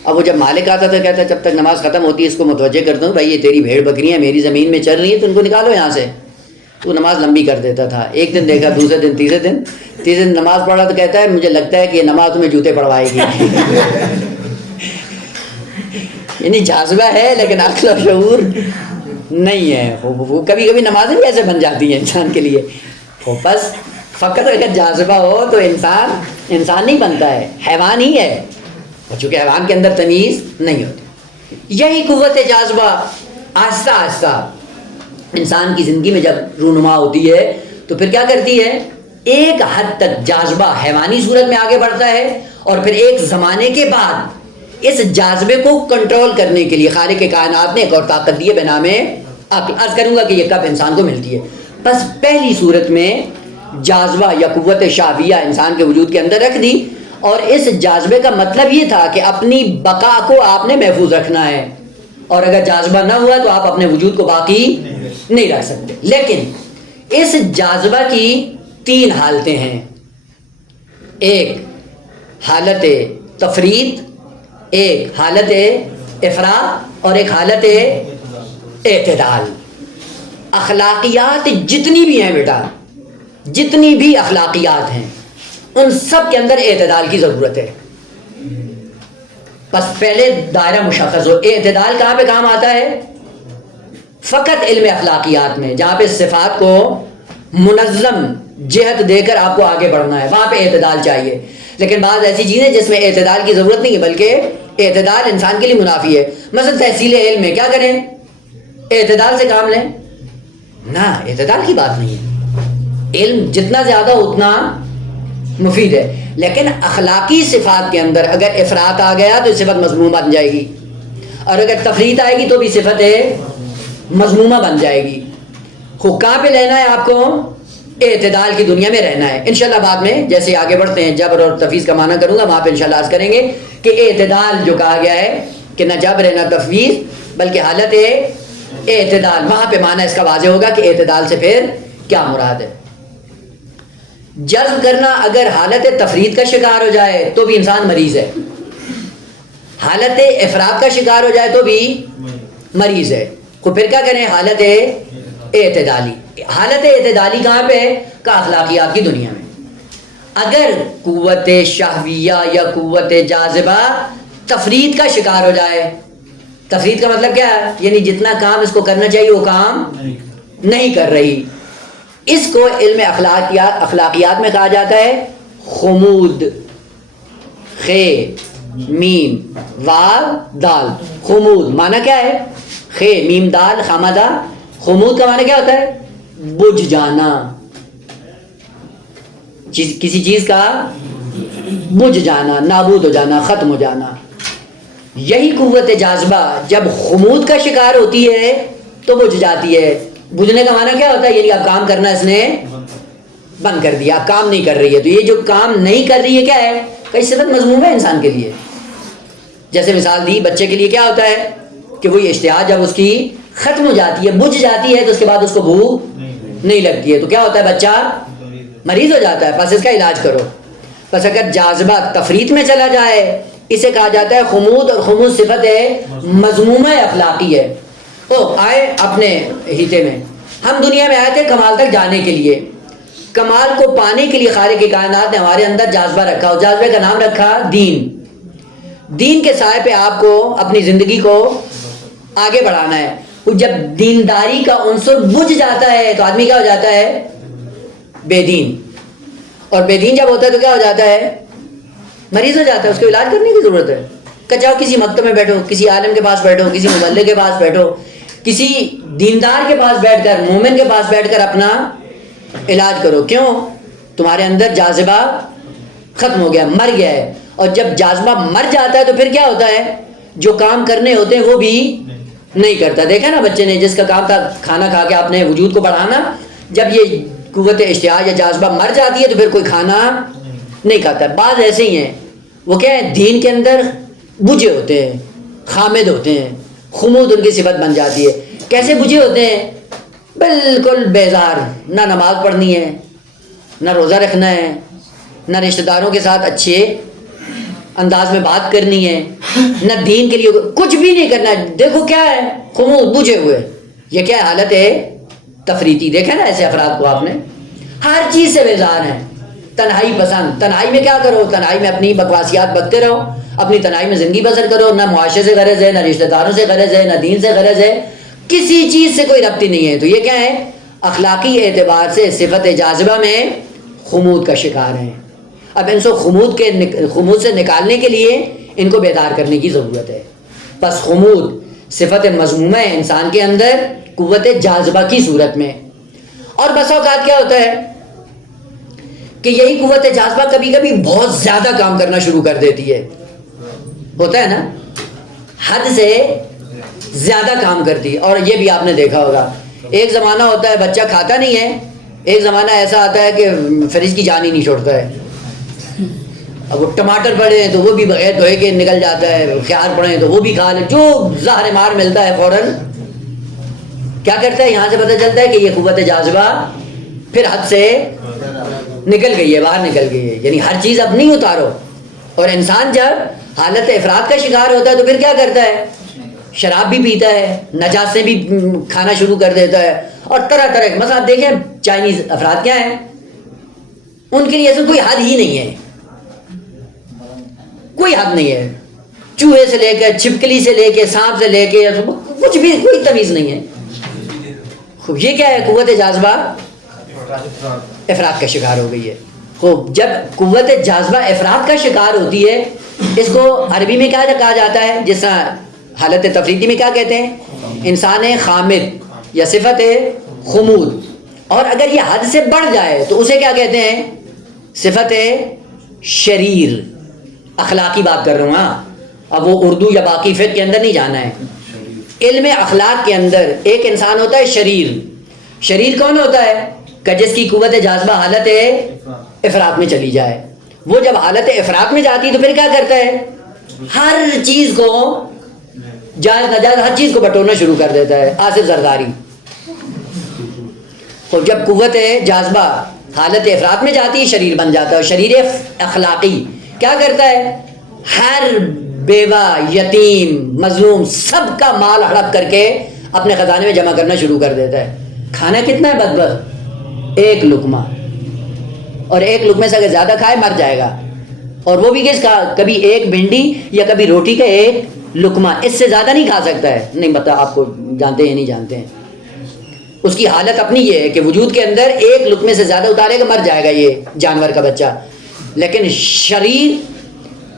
اب وہ جب مالک آتا تھا کہتا جب تک نماز ختم ہوتی ہے اس کو متوجہ کرتا ہوں, بھائی یہ تیری بھیڑ بکریاں میری زمین میں چل رہی ہیں تو ان کو نکالو یہاں سے. تو نماز لمبی کر دیتا تھا. ایک دن دیکھا, دوسرے دن, تیسرے دن نماز پڑھا تو کہتا ہے مجھے لگتا ہے کہ یہ نماز تمہیں جوتے پڑھوائے گی. یعنی جاذبہ ہے لیکن عقل و شعور نہیں ہے. وہ کبھی کبھی نمازیں بھی ایسے بن جاتی ہیں انسان کے لیے. وہ بس فقط اگر جاذبہ ہو تو انسان نہیں بنتا ہے, حیوان ہی ہے, اور چونکہ حیوان کے اندر تمیز نہیں ہوتی. یہی قوت جاذبہ آہستہ آہستہ انسان کی زندگی میں جب رونما ہوتی ہے تو پھر کیا کرتی ہے؟ ایک حد تک جاذبہ حیوانی صورت میں آگے بڑھتا ہے, اور پھر ایک زمانے کے بعد اس جاذبے کو کنٹرول کرنے کے لیے خالق کائنات نے ایک اور طاقت دی ہے بے نام عقل. عرض کروں گا کہ یہ کب انسان کو ملتی ہے. بس پہلی صورت میں جاذبہ یا قوت شابیہ انسان کے وجود کے اندر رکھ دی, اور اس جاذبے کا مطلب یہ تھا کہ اپنی بقا کو آپ نے محفوظ رکھنا ہے, اور اگر جاذبہ نہ ہوا تو آپ اپنے وجود کو باقی نہیں رکھ سکتے. لیکن اس جاذبہ کی 3 حالتیں ہیں. ایک حالت تفرید, ایک حالت افراط, اور ایک حالت اعتدال. اخلاقیات جتنی بھی ہیں بیٹا, جتنی بھی اخلاقیات ہیں ان سب کے اندر اعتدال کی ضرورت ہے. بس پہلے دائرہ مشخص ہو. اعتدال کہاں پہ کام آتا ہے؟ فقط علم اخلاقیات میں, جہاں پہ صفات کو منظم جہت دے کر آپ کو آگے بڑھنا ہے, وہاں پہ اعتدال چاہیے. لیکن بعض ایسی چیزیں جس میں اعتدال کی ضرورت نہیں ہے بلکہ اعتدال انسان کے لیے منافی ہے. مثلا تحصیل علم میں کیا کریں؟ اعتدال سے کام لیں نا, اعتدال کی بات نہیں ہے. علم جتنا زیادہ اتنا مفید ہے, لیکن اخلاقی صفات کے اندر اگر افراط آ گیا تو صفت مذموم بن جائے گی. اور اگر تفریط آئے گی تو بھی صفت مذمومہ بن جائے گی. خود کہاں پہ لینا ہے آپ کو؟ اعتدال کی دنیا میں رہنا ہے. انشاءاللہ بعد میں جیسے آگے بڑھتے ہیں جبر اور تفویض کا معنی کروں گا وہاں پہ انشاءاللہ عرض کریں گے کہ اعتدال جو کہا گیا ہے کہ نہ جبر ہے نہ تفویض بلکہ حالت اعتدال، وہاں پہ معنی اس کا واضح ہوگا کہ اعتدال سے پھر کیا مراد ہے. جذب کرنا اگر حالت تفرید کا شکار ہو جائے تو بھی انسان مریض ہے، حالت افراد کا شکار ہو جائے تو بھی مریض ہے. تو پھر کیا کریں؟ حالت اعتدالی. حالت اعتدالی کہاں پہ؟ کا اخلاقیات کی دنیا میں. اگر قوت شہویہ یا قوت جاذبہ تفرید کا شکار ہو جائے، تفرید کا مطلب کیا ہے؟ یعنی جتنا کام اس کو کرنا چاہیے وہ کام نہیں کر رہی، اس کو علم اخلاقیات میں کہا جاتا ہے خمود. خے میم واو دال، خمود معنی کیا ہے؟ خے میم دال خامدہ. خمود کا معنی کیا ہوتا ہے؟ بجھ جانا، کسی چیز کا بجھ جانا، نابود ہو جانا، ختم ہو جانا. یہی قوت جاذبہ جب خمود کا شکار ہوتی ہے تو بجھ جاتی ہے. بجھنے کا معنی کیا ہوتا ہے؟ یعنی اب کام کرنا اس نے بند کر دیا، کام نہیں کر رہی ہے. تو یہ جو کام نہیں کر رہی ہے کیا ہے؟ کئی صفت مذموم ہے انسان کے لیے. جیسے مثال دی، بچے کے لیے کیا ہوتا ہے کہ وہی اشتہا جب اس کی ختم ہو جاتی ہے، بجھ جاتی ہے، تو اس کے بعد اس کو بھوک نہیں لگتی ہے، تو کیا ہوتا ہے؟ بچہ مریض ہو جاتا ہے. پس اس کا علاج کرو. پس اگر جاذبہ تفریط میں چلا جائے اسے کہا جاتا ہے خمود، اور خمود صفت ہے مذمومہ اخلاقی ہے. آئے اپنے ہیتے میں، ہم دنیا میں آئے تھے کمال تک جانے کے لیے. کمال کو پانے کے لیے خالق کائنات نے ہمارے اندر جاذبہ رکھا، اور جاذبے کا نام رکھا دین. دین کے سائے پہ آپ کو اپنی زندگی کو آگے بڑھانا ہے. جب دینداری کا عنصر بجھ جاتا ہے تو آدمی کیا ہو جاتا ہے؟ بے دین. اور بے دین جب ہوتا ہے تو کیا ہو جاتا ہے؟ مریض ہو جاتا ہے. اس کو علاج کرنے کی ضرورت ہے. کہ جاؤ کسی مکتب میں بیٹھو، کسی عالم کے پاس بیٹھو، کسی مبلغ کے پاس بیٹھو، کسی دیندار کے پاس بیٹھ کر، مومن کے پاس بیٹھ کر اپنا علاج کرو. کیوں؟ تمہارے اندر جاذبہ ختم ہو گیا، مر گیا ہے. اور جب جاذبہ مر جاتا ہے تو پھر کیا ہوتا ہے؟ جو کام کرنے ہوتے ہیں وہ بھی نہیں کرتا. دیکھا نا بچے نے، جس کا کام تھا کھانا کھا کے اپنے وجود کو بڑھانا، جب یہ قوت اشتہا یا جاذبہ مر جاتی ہے تو پھر کوئی کھانا نہیں کھاتا. بعض ایسے ہی ہیں، وہ کیا ہے؟ دین کے اندر بجھے ہوتے ہیں، خامد ہوتے ہیں، خمود ان کی صفت بن جاتی ہے. کیسے بجھے ہوتے ہیں؟ بالکل بیزار، نہ نماز پڑھنی ہے، نہ روزہ رکھنا ہے، نہ رشتہ داروں کے ساتھ اچھے انداز میں بات کرنی ہے، نہ دین کے لیے کچھ بھی نہیں کرنا ہے. دیکھو کیا ہے؟ خمود، بجھے ہوئے. یہ کیا حالت ہے؟ تفریطی. دیکھا نا ایسے افراد کو آپ نے؟ ہر چیز سے بیزار ہیں. تنہائی پسند. تنہائی میں کیا کرو؟ تنہائی میں اپنی بکواسیات بکتے رہو، اپنی تنہائی میں زندگی بسر کرو. نہ معاشرے سے غرض ہے، نہ رشتہ داروں سے غرض ہے، نہ دین سے غرض ہے، کسی چیز سے کوئی ربط نہیں ہے. تو یہ کیا ہے؟ اخلاقی اعتبار سے صفت جاذبہ میں خمود کا شکار ہیں. اب ان کو خمود سے نکالنے کے لیے ان کو بیدار کرنے کی ضرورت ہے. بس خمود صفت مذمومہ ہے انسان کے اندر قوت جاذبہ کی صورت میں. اور بس اوقات کیا ہوتا ہے کہ یہی قوت جاذبہ کبھی کبھی بہت زیادہ کام کرنا شروع کر دیتی ہے. ہوتا ہے نا، حد سے زیادہ کام کرتی ہے. اور یہ بھی آپ نے دیکھا ہوگا، ایک زمانہ ہوتا ہے بچہ کھاتا نہیں ہے، ایک زمانہ ایسا آتا ہے کہ فریج کی جان ہی نہیں چھوڑتا ہے. اب وہ ٹماٹر پڑے ہیں تو وہ بھی بغیر دھوئے کے نکل جاتا ہے، خیار پڑے ہیں تو وہ بھی کھا لے، جو زہر مار ملتا ہے فوراً کیا کرتا ہے؟ یہاں سے پتہ چلتا ہے کہ یہ قوت جاذبہ پھر حد سے نکل گئی ہے، باہر نکل گئی ہے. یعنی ہر چیز اب نہیں اتارو. اور انسان جب حالت افراد کا شکار ہوتا ہے تو پھر کیا کرتا ہے؟ شراب بھی پیتا ہے، نجاستیں بھی کھانا شروع کر دیتا ہے، اور طرح طرح. مثلا آپ دیکھیں چائنیز افراد کیا ہیں، ان کے لیے ایسا کوئی حد ہی نہیں ہے، کوئی حد نہیں ہے. چوہے سے لے کے، چھپکلی سے لے کے، سانپ سے لے کے، کچھ بھی کوئی تمیز نہیں ہے. یہ کیا ہے؟ قوت جاذبہ افراد کا شکار ہو گئی ہے. خوب، جب قوت جاذبہ افراد کا شکار ہوتی ہے، اس کو عربی میں کیا کہا جاتا ہے؟ جس طرح حالت تفریطی میں کیا کہتے ہیں؟ انسان خامد یا صفت خمود. اور اگر یہ حد سے بڑھ جائے تو اسے کیا کہتے ہیں؟ صفت شریر. اخلاقی بات کر رہا ہوں. ہاں، اب وہ اردو یا باقی فقہ کے اندر نہیں جانا ہے. علم اخلاق کے اندر ایک انسان ہوتا ہے شریر. شریر کون ہوتا ہے؟ کہ جس کی قوت جاذبہ حالت افراط میں چلی جائے. وہ جب حالت افراط میں جاتی ہے تو پھر کیا کرتا ہے؟ ہر چیز کو جائز ناجائز ہر چیز کو بٹورنا شروع کر دیتا ہے. آصف زرداری. تو جب قوت جاذبہ حالت افراط میں جاتی ہے شریر بن جاتا ہے. اور شریر اخلاقی کیا کرتا ہے؟ ہر بیوہ یتیم مظلوم سب کا مال ہڑپ کر کے اپنے خزانے میں جمع کرنا شروع کر دیتا ہے. کھانا کتنا ہے بدبخت؟ ایک لقمہ. اور ایک لقمے سے اگر زیادہ کھائے مر جائے گا. اور وہ بھی کس کا؟ کبھی ایک بھنڈی یا کبھی روٹی کا ایک لقمہ. اس سے زیادہ نہیں کھا سکتا ہے. نہیں بتا آپ کو جانتے ہیں نہیں جانتے ہیں. اس کی حالت اپنی یہ ہے کہ وجود کے اندر ایک لقمے سے زیادہ اتارے گا مر جائے گا یہ جانور کا بچہ. لیکن شریر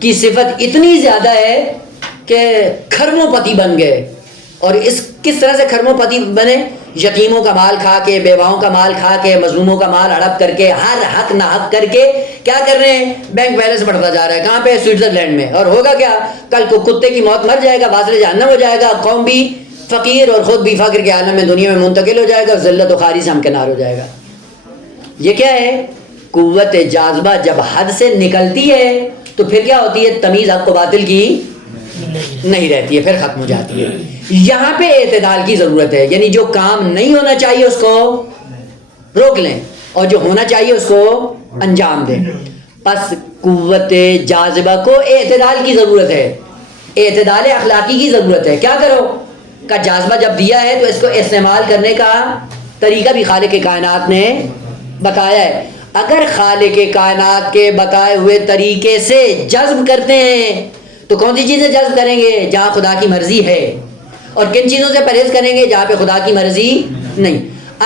کی صفت اتنی زیادہ ہے کہ کھرموں پتی بن گئے. اور اس کس طرح سے کھرموں پتی بنے؟ یتیموں کا مال کھا کے، بیواؤں کا مال کھا کے، مظلوموں کا مال ہڑپ کر کے، ہر حق نہ حق کر کے کیا کر رہے ہیں؟ بینک بیلنس بڑھتا جا رہا ہے. کہاں پہ؟ سوئٹزرلینڈ میں. اور ہوگا کیا؟ کل کو کتے کی موت مر جائے گا، واصل جہنم ہو جائے گا، قوم بھی فقیر اور خود بھی فقر کے عالم میں دنیا میں منتقل ہو جائے گا، ذلت و خواری سے ہمکنار ہو جائے گا. یہ کیا ہے؟ قوت جاذبہ جب حد سے نکلتی ہے تو پھر کیا ہوتی ہے؟ تمیز حق و باطل کی نہیں رہتی ہے، پھر ختم ہو جاتی ہے. یہاں پہ اعتدال کی ضرورت ہے. یعنی جو کام نہیں ہونا چاہیے اس کو روک لیں اور جو ہونا چاہیے اس کو انجام دیں. پس قوت جاذبہ کو اعتدال کی ضرورت ہے، اعتدال اخلاقی کی ضرورت ہے. کیا کرو؟ کا جاذبہ جب دیا ہے تو اس کو استعمال کرنے کا طریقہ بھی خالق کائنات نے بتایا ہے. اگر خالق کائنات کے بتائے ہوئے طریقے سے جذب کرتے ہیں تو کون سی چیزیں جذب کریں گے؟ جہاں خدا کی مرضی ہے. اور کن چیزوں سے پرہیز کریں گے؟ جہاں پہ خدا کی مرضی نہیں.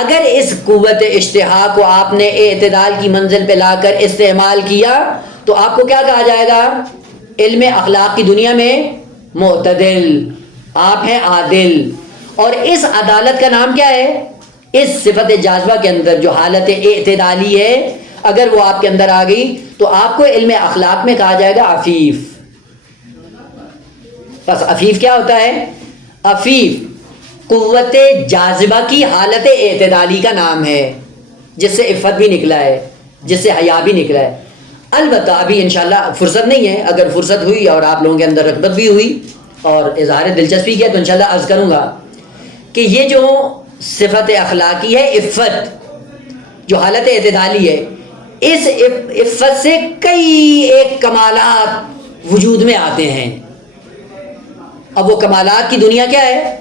اگر اس قوت اشتہا کو آپ نے اعتدال کی منزل پہ لا کر استعمال کیا تو آپ کو کیا کہا جائے گا؟ علم اخلاق کی دنیا میں معتدل. آپ ہیں عادل. اور اس عدالت کا نام کیا ہے؟ اس صفت جاذبہ کے اندر جو حالت اعتدالی ہے اگر وہ آپ کے اندر آ گئی تو آپ کو علم اخلاق میں کہا جائے گا عفیف. بس عفیف کیا ہوتا ہے؟ عفیف قوت جاذبہ کی حالت اعتدالی کا نام ہے، جس سے عفت بھی نکلا ہے، جس سے حیا بھی نکلا ہے. البتہ ابھی انشاءاللہ فرصت نہیں ہے. اگر فرصت ہوئی اور آپ لوگوں کے اندر رغبت بھی ہوئی اور اظہار دلچسپی کیا تو انشاءاللہ عرض کروں گا کہ یہ جو صفت اخلاقی ہے عفت، جو حالت اعتدالی ہے، اس عفت سے کئی ایک کمالات وجود میں آتے ہیں. اب وہ کمالات کی دنیا کیا ہے؟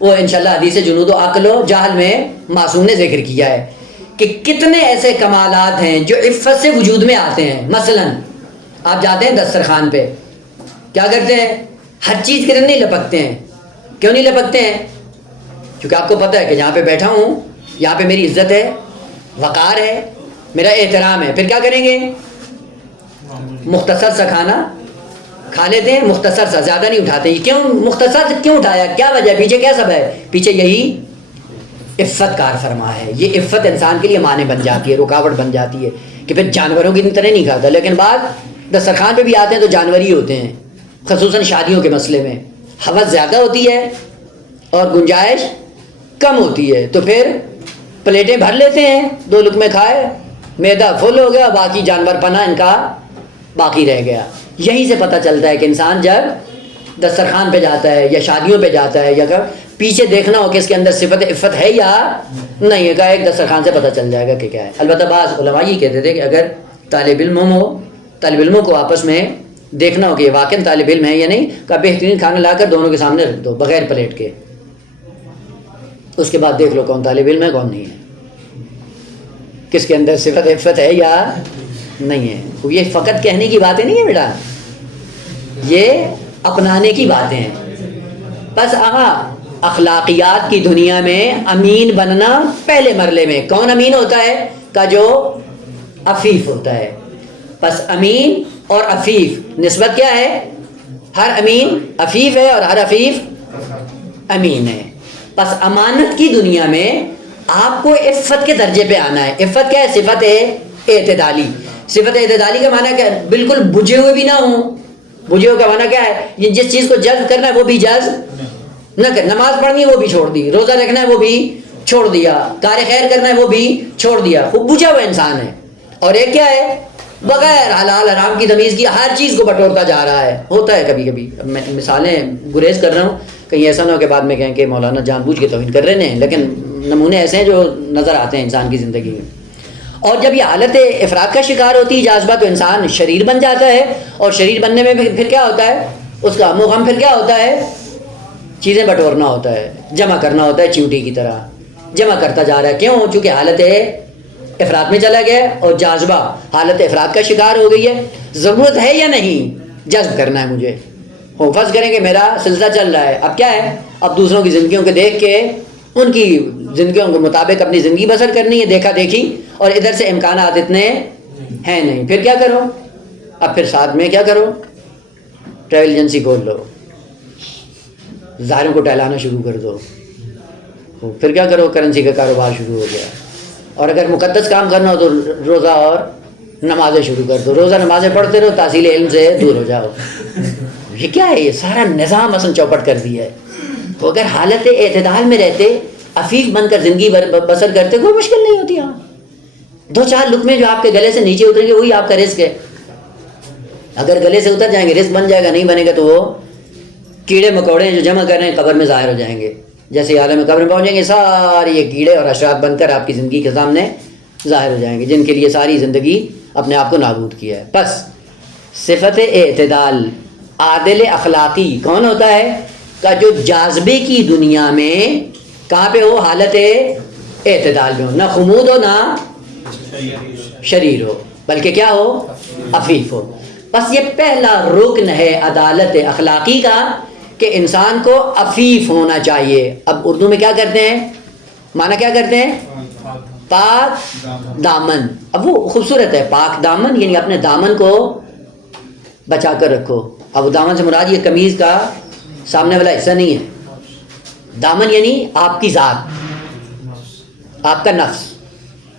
وہ انشاءاللہ حدیث جنود و عقل و جہل میں معصوم نے ذکر کیا ہے کہ کتنے ایسے کمالات ہیں جو عفت سے وجود میں آتے ہیں. مثلا آپ جاتے ہیں دسترخوان پہ، کیا کرتے ہیں؟ ہر چیز کے اندر نہیں لپکتے ہیں. کیوں نہیں لپکتے ہیں؟ کیونکہ آپ کو پتہ ہے کہ جہاں پہ بیٹھا ہوں یہاں پہ میری عزت ہے، وقار ہے، میرا احترام ہے. پھر کیا کریں گے؟ مختصر سا کھانا کھا لیتے ہیں، مختصر سا، زیادہ نہیں اٹھاتے. کیوں مختصر کیوں اٹھایا؟ کیا وجہ ہے؟ پیچھے کیا سب ہے؟ پیچھے یہی عفت کار فرما ہے. یہ عفت انسان کے لیے مانع بن جاتی ہے، رکاوٹ بن جاتی ہے کہ پھر جانوروں کی طرح نہیں کھاتا. لیکن بعد دسترخوان پہ بھی آتے ہیں تو جانور ہی ہوتے ہیں. خصوصاً شادیوں کے مسئلے میں حوث زیادہ ہوتی ہے اور گنجائش کم ہوتی ہے تو پھر پلیٹیں بھر لیتے ہیں، 2 لقمے کھائے، معدہ فل ہو گیا، باقی جانور پنا ان کا باقی رہ گیا. یہیں سے پتہ چلتا ہے کہ انسان جب دسترخوان پہ جاتا ہے یا شادیوں پہ جاتا ہے یا پیچھے دیکھنا ہو کہ اس کے اندر صفت عفت ہے یا نہیں ہے، ایک دسترخوان سے پتہ چل جائے گا کہ کیا ہے. البتہ بعض علماء یہ کہتے تھے کہ اگر طالب علموں کو آپس میں دیکھنا ہو کہ یہ واقعی طالب علم ہے یا نہیں، کا بہترین کھانا لا کر دونوں کے سامنے رکھ دو بغیر پلیٹ کے، اس کے بعد دیکھ لو کون طالب علم ہے کون نہیں ہے، کس کے اندر صفت عفت ہے یا نہیں ہے. یہ فقط کہنے کی باتیں نہیں ہیں بیٹا، یہ اپنانے کی باتیں ہیں. بس اخلاقیات کی دنیا میں امین بننا پہلے مرحلے میں. کون امین ہوتا ہے؟ کا جو عفیف ہوتا ہے. بس امین اور عفیف نسبت کیا ہے؟ ہر امین عفیف ہے اور ہر عفیف امین ہے. بس امانت کی دنیا میں آپ کو عفت کے درجے پہ آنا ہے. عفت کیا ہے؟ صفت اعتدالی. صفت اعتدالی کا معنی کیا؟ بالکل بجھے ہوئے بھی نہ ہوں بجھے کا معنی کیا ہے؟ یہ جس چیز کو جذب کرنا ہے وہ بھی جذب نہ کر. نماز پڑھنی ہے وہ بھی چھوڑ دی, روزہ رکھنا ہے وہ بھی چھوڑ دیا, کار خیر کرنا ہے وہ بھی چھوڑ دیا. وہ بجھا ہوا انسان ہے. اور ایک کیا ہے؟ بغیر حلال حرام کی تمیز کی ہر چیز کو بٹورتا جا رہا ہے. ہوتا ہے کبھی کبھی, میں مثالیں گریز کر رہا ہوں, کہیں ایسا نہ ہو کہ بعد میں کہیں کہ مولانا جان بوجھ کے توہین کر رہے ہیں, لیکن نمونے ایسے ہیں جو نظر آتے ہیں انسان کی زندگی میں. اور جب یہ حالت افراط کا شکار ہوتی ہے جاذبہ, تو انسان شریر بن جاتا ہے. اور شریر بننے میں پھر کیا ہوتا ہے؟ اس کا غم پھر کیا ہوتا ہے؟ چیزیں بٹورنا ہوتا ہے, جمع کرنا ہوتا ہے, چیونٹی کی طرح جمع کرتا جا رہا ہے. کیوں؟ چونکہ حالت افراط میں چلا گیا اور جاذبہ حالت افراط کا شکار ہو گئی ہے. ضرورت ہے یا نہیں جذب کرنا ہے مجھے. فرض کریں کہ میرا سلسلہ چل رہا ہے, اب کیا ہے؟ اب دوسروں کی زندگیوں کو دیکھ کے ان کی زندگیوں کے مطابق اپنی زندگی بسر کرنی ہے, دیکھا دیکھی, اور ادھر سے امکانات اتنے ہیں نہیں. پھر کیا کرو؟ اب پھر ساتھ میں کیا کرو؟ ٹریول ایجنسی کھول لو, ظاہروں کو ٹہلانا شروع کر دو. پھر کیا کرو؟ کرنسی کا کاروبار شروع ہو گیا. اور اگر مقدس کام کرنا ہو تو روزہ اور نمازیں شروع کر دو. روزہ نمازیں پڑھتے رہو, تحصیل علم سے دور ہو جاؤ. یہ کیا ہے؟ یہ سارا نظام اصل چوپٹ کر دیا ہے. تو اگر حالت اعتدال میں رہتے, عفیف بن کر زندگی بسر کرتے, کوئی مشکل نہیں ہوتی. ہاں, 2-4 لقمے جو آپ کے گلے سے نیچے اتریں گے وہی آپ کا رزق ہے. اگر گلے سے اتر جائیں گے رزق بن جائے گا, نہیں بنے گا تو وہ کیڑے مکوڑے جو جمع کر رہے ہیں قبر میں ظاہر ہو جائیں گے. جیسے عالم قبر میں پہنچیں گے سارے یہ کیڑے اور حشرات بن کر آپ کی زندگی کے سامنے ظاہر ہو جائیں گے, جن کے لیے ساری زندگی اپنے آپ کو نابود کیا ہے. بس صفت اعتدال, عادل اخلاقی کون ہوتا ہے؟ کہ جو جاذبے کی دنیا میں کہاں پہ ہو؟ حالت اعتدال میں ہو, نہ خمود ہو نہ شریر ہو, بلکہ کیا ہو؟ عفیف ہو. بس یہ پہلا رکن ہے عدالت اخلاقی کا کہ انسان کو عفیف ہونا چاہیے. اب اردو میں کیا کرتے ہیں؟ معنی کیا کرتے ہیں؟ پاک دامن. اب وہ خوبصورت ہے, پاک دامن یعنی اپنے دامن کو بچا کر رکھو. اب دامن سے مراد یہ قمیض کا سامنے والا حصہ نہیں ہے. دامن یعنی آپ کی ذات, آپ کا نفس.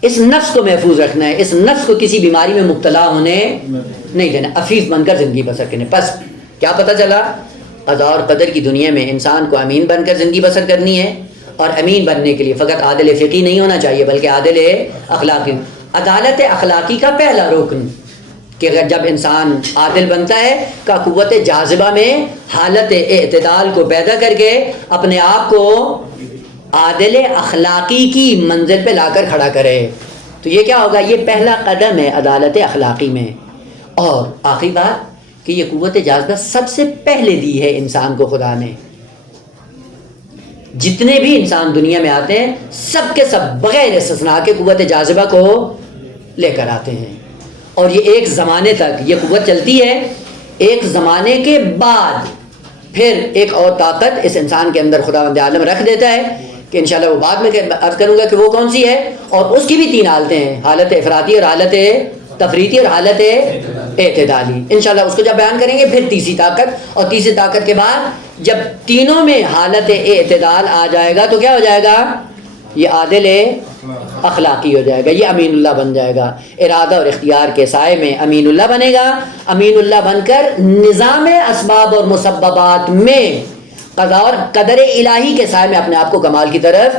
اس نفس کو محفوظ رکھنا ہے, اس نفس کو کسی بیماری میں مبتلا ہونے نہیں دینا, عفیف بن کر زندگی بسر کرنے. بس کیا پتہ چلا؟ قضاء اور قدر کی دنیا میں انسان کو امین بن کر زندگی بسر کرنی ہے. اور امین بننے کے لیے فقط عادل فقہی نہیں ہونا چاہیے بلکہ عادل اخلاقی. عدالت اخلاقی کا پہلا رکن کہ جب انسان عادل بنتا ہے کا قوت جاذبہ میں حالت اعتدال کو پیدا کر کے اپنے آپ کو عادل اخلاقی کی منزل پہ لا کر کھڑا کرے, تو یہ کیا ہوگا؟ یہ پہلا قدم ہے عدالت اخلاقی میں. اور آخری بات کہ یہ قوت جاذبہ سب سے پہلے دی ہے انسان کو خدا نے. جتنے بھی انسان دنیا میں آتے ہیں سب کے سب بغیر استثناء کے قوت جاذبہ کو لے کر آتے ہیں. اور یہ ایک زمانے تک یہ قوت چلتی ہے, ایک زمانے کے بعد پھر ایک اور طاقت اس انسان کے اندر خداوند عالم رکھ دیتا ہے کہ انشاءاللہ وہ بعد میں عرض کروں گا کہ وہ کون سی ہے. اور اس کی بھی 3 حالتیں ہیں, حالت افراطی اور حالت تفریطی اور حالت اعتدالی. انشاءاللہ اس کو جب بیان کریں گے پھر تیسری طاقت, اور تیسری طاقت کے بعد جب تینوں میں حالت اعتدال آ جائے گا تو کیا ہو جائے گا؟ یہ عادل اخلاقی ہو جائے گا, یہ امین اللہ بن جائے گا. ارادہ اور اختیار کے سائے میں امین اللہ بنے گا. امین اللہ بن کر نظام اسباب اور مسببات میں قضاء اور قدر الہی کے سائے میں اپنے آپ کو کمال کی طرف